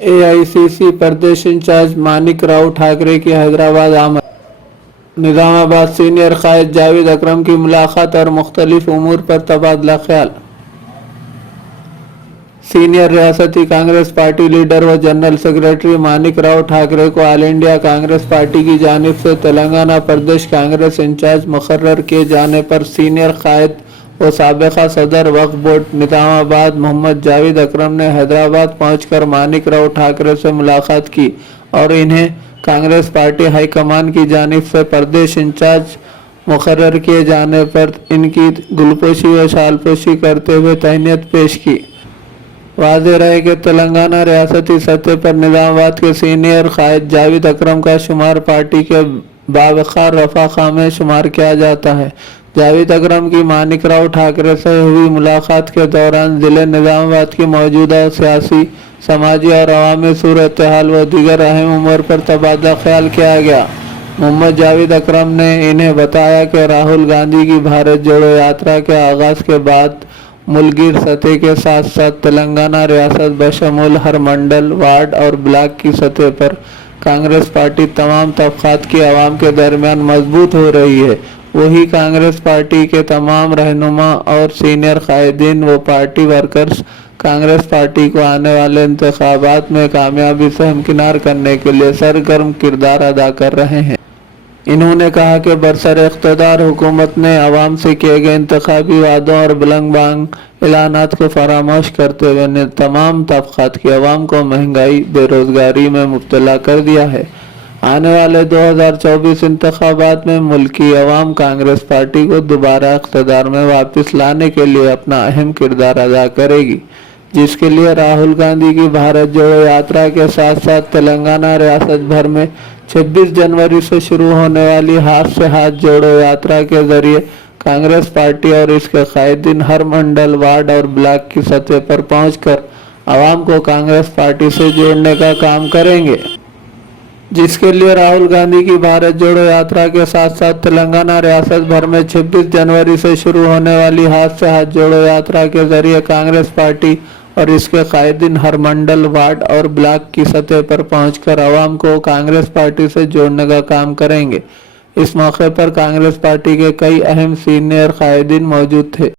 AICC प्रदेश in charge Manik Rao Thackeray की हैदराबाद आमद। Nizamabad senior कायद जावेद अकरम की मुलाकात और मुख्तलिफ उमूर पर तबादला ख्याल। सीनियर रियासती कांग्रेस पार्टी लीडर व जनरल सेक्रेटरी मानिक राव ठाकरे को ऑल इंडिया कांग्रेस पार्टी की जानिब से तेलंगाना प्रदेश कांग्रेस इंचार्ज मुकर्रर किए जाने पर सीनियर कायद व साबिका सदर वक्फ बोर्ड निजामाबाद मोहम्मद जावेद अकरम ने हैदराबाद पहुंचकर मानिक राव ठाकरे से मुलाकात की और इन्हें कांग्रेस पार्टी हाईकमान की जानिब से प्रदेश इंचार्ज मुकर्रर किए जाने पर इनकी गुलपोशी व शालपोशी करते हुए तहनीत पेश की। वाज़ेह रहे कि तेलंगाना रियासती सतह पर निजामाबाद के सीनियर कायद जावेद अकरम का शुमार पार्टी के बावकार रफ़ाक़ा में शुमार किया जाता है। जावेद अकरम की मानिक राव ठाकरे से हुई मुलाकात के दौरान ज़िले निजामाबाद की मौजूदा सियासी, समाजी और अवामी सूरत हाल व दीगर अहम उमूर पर तबादला ख्याल किया गया। मोहम्मद जावेद अकरम ने इन्हें बताया कि राहुल गांधी की भारत जोड़ो यात्रा के आगाज़ के बाद मुल्कगीर सतह के साथ साथ तेलंगाना रियासत बशमूल हर मंडल, वार्ड और ब्लॉक की सतह पर कांग्रेस पार्टी तमाम तबक़ात की आवाम के दरमियान मजबूत हो रही है। वही कांग्रेस पार्टी के तमाम रहनुमा और सीनियर कायदीन व पार्टी वर्कर्स कांग्रेस पार्टी को आने वाले इंतखाबात में कामयाबी से हमकिनार करने के लिए सरगर्म किरदार अदा कर रहे हैं। इन्होंने कहा कि बरसर इक़्तिदार हुकूमत ने अवाम से किए गए इंतखाबी वादों और बुलंद बांग ऐलानात को फरामोश करते हुए तमाम तबक़ात की अवाम को महंगाई, बेरोज़गारी में मुब्तला कर दिया है। आने वाले 2024 इंतखाबात में मुल्की अवाम कांग्रेस पार्टी को दोबारा इक़्तिदार में वापस लाने के लिए अपना अहम किरदार अदा करेगी, जिसके लिए राहुल गांधी की भारत जोड़ो यात्रा के साथ साथ तेलंगाना रियासत भर में 26 जनवरी से शुरू होने वाली हाथ से हाथ जोड़ो यात्रा के जरिए कांग्रेस पार्टी और इसके कायदीन हर मंडल, वार्ड और ब्लॉक की सतह पर पहुंचकर आवाम को कांग्रेस पार्टी से जोड़ने का काम करेंगे, जिसके लिए राहुल गांधी की भारत जोड़ो यात्रा के साथ साथ तेलंगाना रियासत भर में 26 जनवरी से शुरू होने वाली हाथ से हाथ जोड़ो यात्रा के जरिए कांग्रेस पार्टी और इसके कायदीन हर मंडल, वार्ड और ब्लॉक की सतह पर पहुंचकर आवाम को कांग्रेस पार्टी से जोड़ने का काम करेंगे। इस मौके पर कांग्रेस पार्टी के कई अहम सीनियर कायदीन मौजूद थे।